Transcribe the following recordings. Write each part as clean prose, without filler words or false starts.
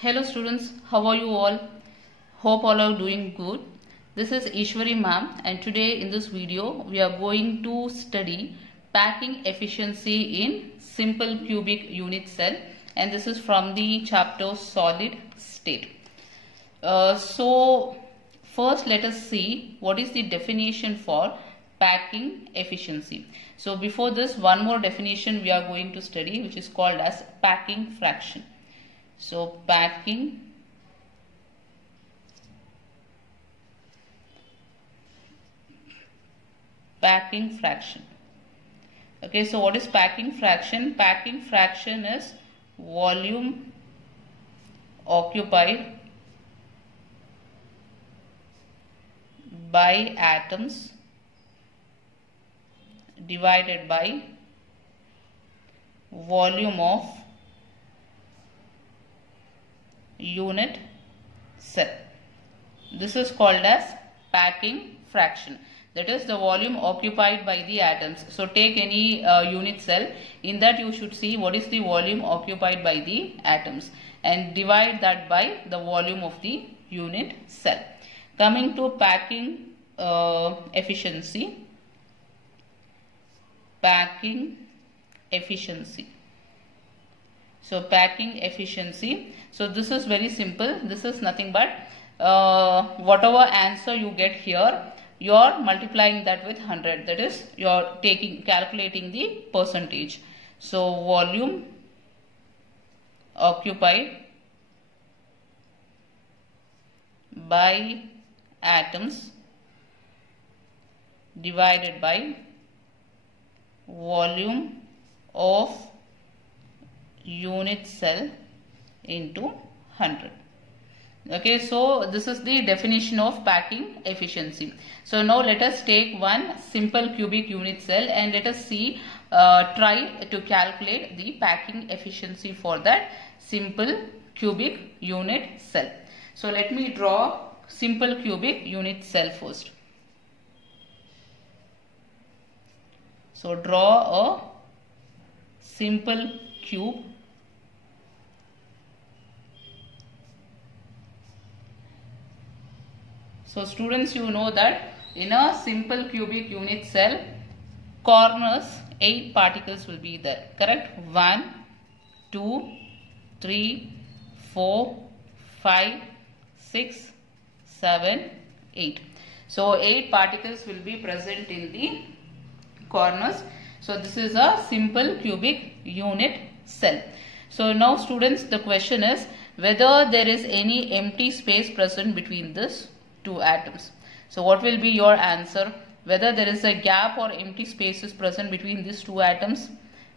Hello students, how are you all? Hope all are doing good. This is Eshwari ma'am, and today in this video we are going to study packing efficiency in simple cubic unit cell, and this is from the chapter solid state. So first let us see what is the definition for packing efficiency. So before this, one more definition we are going to study, which is called as packing fraction. So packing fraction. Okay, so what is packing fraction? Packing fraction is volume occupied by atoms divided by volume of unit cell. This is called as packing fraction. That is the volume occupied by the atoms. So take any unit cell. In that you should see what is the volume occupied by the atoms and divide that by the volume of the unit cell. Coming to packing efficiency. Packing efficiency. So packing efficiency. So this is very simple. This is nothing but whatever answer you get here, you are multiplying that with 100. That is, you are calculating the percentage. So volume occupied by atoms divided by volume of unit cell into 100. Okay, so this is the definition of packing efficiency. So now let us take one simple cubic unit cell and let us see, try to calculate the packing efficiency for that simple cubic unit cell. So let me draw simple cubic unit cell first. So draw a simple cube . So students, you know that in a simple cubic unit cell, corners 8 particles will be there, correct? 1, 2, 3, 4, 5, 6, 7, 8. So 8 particles will be present in the corners. So this is a simple cubic unit cell. So now students, the question is whether there is any empty space present between this two atoms. So what will be your answer? Whether there is a gap or empty spaces present between these two atoms?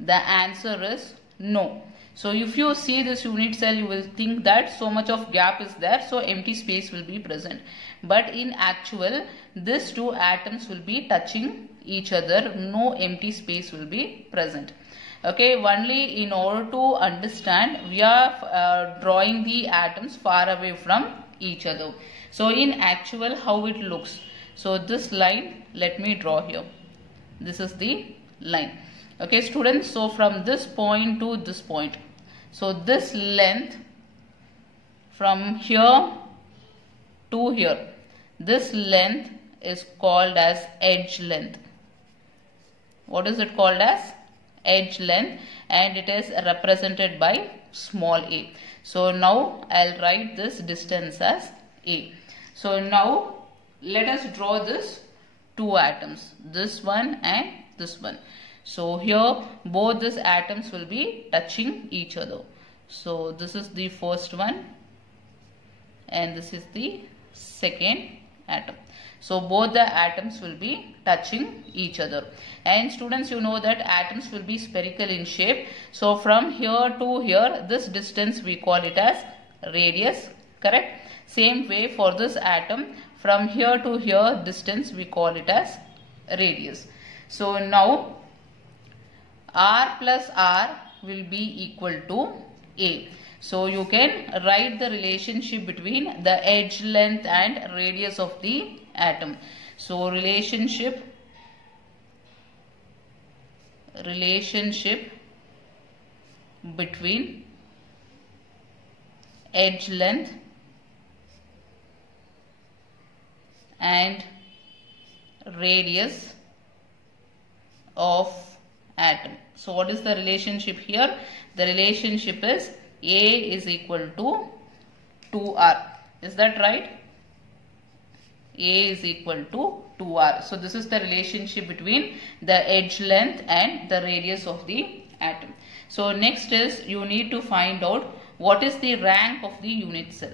The answer is no. So if you see this unit cell, you will think that so much of gap is there, so empty space will be present. But in actual, these two atoms will be touching each other. No empty space will be present. Okay, only in order to understand, we are drawing the atoms far away from each other. So in actual, how it looks? So this line, let me draw here. This is the line. Okay students, so from this point to this point, so this length from here to here, this length is called as edge length. What is it called as? Edge length, and it is represented by small a. So now I'll write this distance as a. So now let us draw this two atoms, this one and this one. So here both these atoms will be touching each other. So this is the first one and this is the second atom. So both the atoms will be touching each other. And students, you know that atoms will be spherical in shape. So from here to here, this distance we call it as radius, correct? Same way for this atom, from here to here distance we call it as radius. So now R plus R will be equal to A. So you can write the relationship between the edge length and radius of the atom. So relationship between edge length and radius of atom. So what is the relationship here? The relationship is A is equal to 2R. Is that right? A is equal to 2R. So this is the relationship between the edge length and the radius of the atom. So next is you need to find out what is the rank of the unit cell.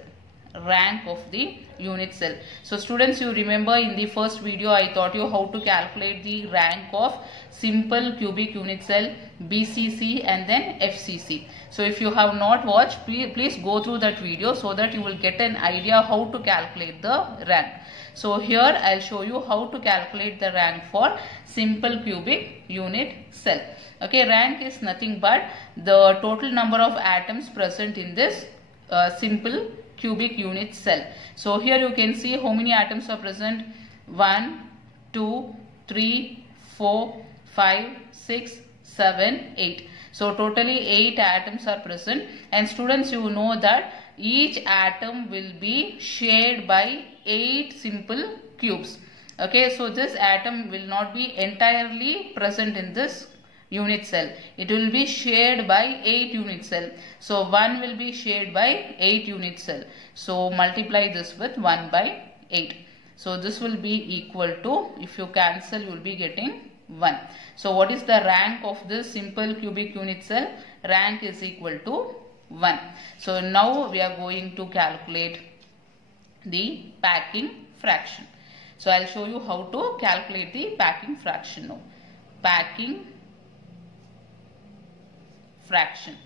Rank of the unit cell. So students, you remember in the first video I taught you how to calculate the rank of simple cubic unit cell, BCC and then FCC. So if you have not watched, please go through that video so that you will get an idea how to calculate the rank. So here I'll show you how to calculate the rank for simple cubic unit cell. Okay, rank is nothing but the total number of atoms present in this simple cubic unit cell. So here you can see how many atoms are present. 1, 2, 3, 4, 5, 6, 7, 8. So totally 8 atoms are present, and students, you know that each atom will be shared by 8 simple cubes. Okay, so this atom will not be entirely present in this unit cell. It will be shared by 8 unit cell. So 1 will be shared by 8 unit cell. So multiply this with 1 by 8. So this will be equal to, if you cancel, you will be getting 1. So what is the rank of this simple cubic unit cell? Rank is equal to 1. So now we are going to calculate the packing fraction. So I'll show you how to calculate the packing fraction now. Packing fraction.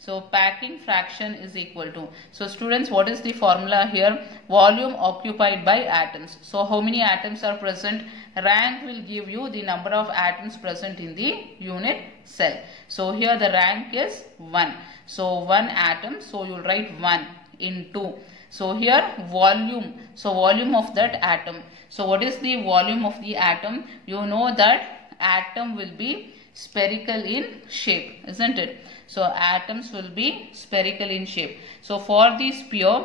So packing fraction is equal to, so students, what is the formula here? Volume occupied by atoms. So how many atoms are present? Rank will give you the number of atoms present in the unit cell. So here the rank is 1. So 1 atom, so you will write 1 into, so here volume, so volume of that atom. So what is the volume of the atom? You know that atom will be spherical in shape, isn't it? So atoms will be spherical in shape. So for the sphere,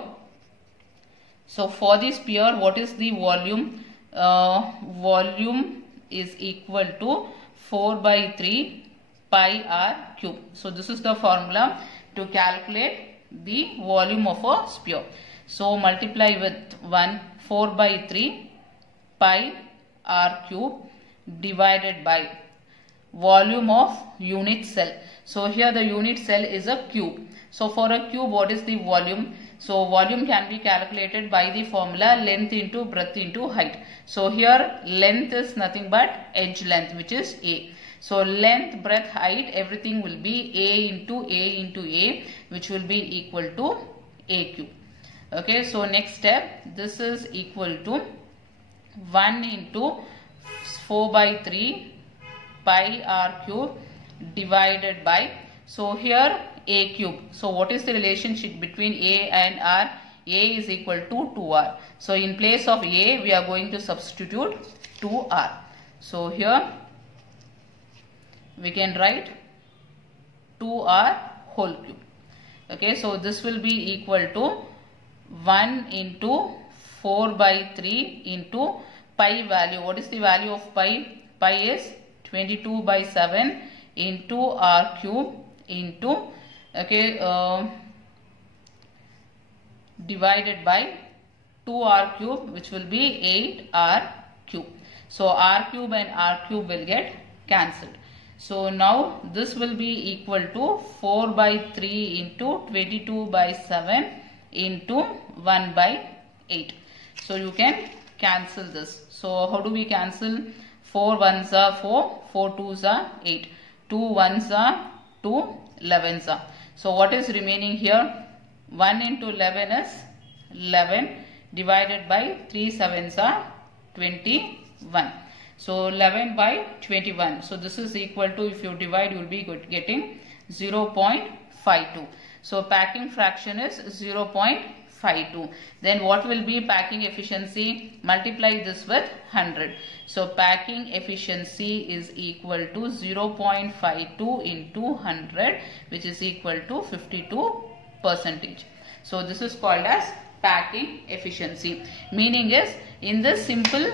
what is the volume? Volume is equal to 4 by 3 pi r cube. So this is the formula to calculate the volume of a sphere. So multiply with 4 by 3 pi r cube divided by volume of unit cell. So here the unit cell is a cube. So for a cube, what is the volume? So volume can be calculated by the formula length into breadth into height. So here length is nothing but edge length, which is A. So length, breadth, height, everything will be A into A into A, which will be equal to A cube. Okay, so next step, this is equal to 1 into 4 by 3 pi r cube divided by, so here A cube. So what is the relationship between A and R? A is equal to 2R. So in place of A, we are going to substitute 2R. So here we can write 2R whole cube. Okay, so this will be equal to 1 into 4 by 3 into pi value. What is the value of pi? Pi is 22 by 7 into r cube into, okay, divided by 2r cube, which will be 8r cube. So r cube and r cube will get cancelled. So now this will be equal to 4 by 3 into 22 by 7 into 1 by 8. So you can cancel this. So how do we cancel? 4 ones are 4, 4 twos are 8, 2 ones are 2, 11s are. So what is remaining here? 1 into 11 is 11 divided by 3 sevens are 21. So 11 by 21. So this is equal to, if you divide, you will be getting 0.52. So packing fraction is 0.52. Then what will be packing efficiency? Multiply this with 100. So packing efficiency is equal to 0.52 into 100, which is equal to 52 percentage. So this is called as packing efficiency. Meaning is, in this simple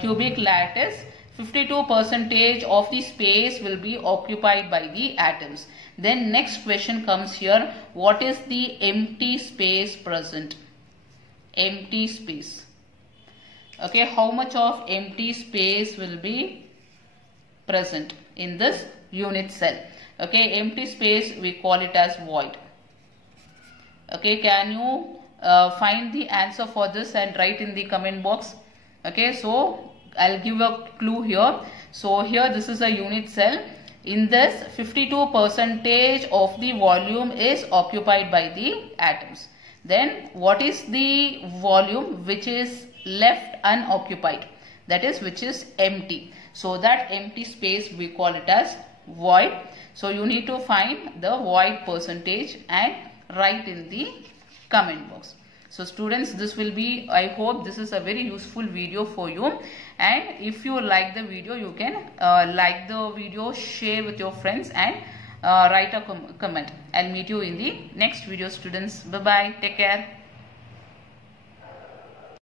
cubic lattice, 52% of the space will be occupied by the atoms. Then next question comes here, what is the empty space present? Empty space. Okay, how much of empty space will be present in this unit cell? Okay, empty space we call it as void. Okay, can you find the answer for this and write in the comment box? Okay, so I'll give a clue here. So here this is a unit cell. In this, 52% of the volume is occupied by the atoms. Then what is the volume which is left unoccupied? That is, which is empty. So that empty space we call it as void. So you need to find the void percentage and write in the comment box. So students, this will be, I hope this is a very useful video for you. And if you like the video, you can like the video, share with your friends and write a comment. I'll meet you in the next video, students. Bye bye. Take care.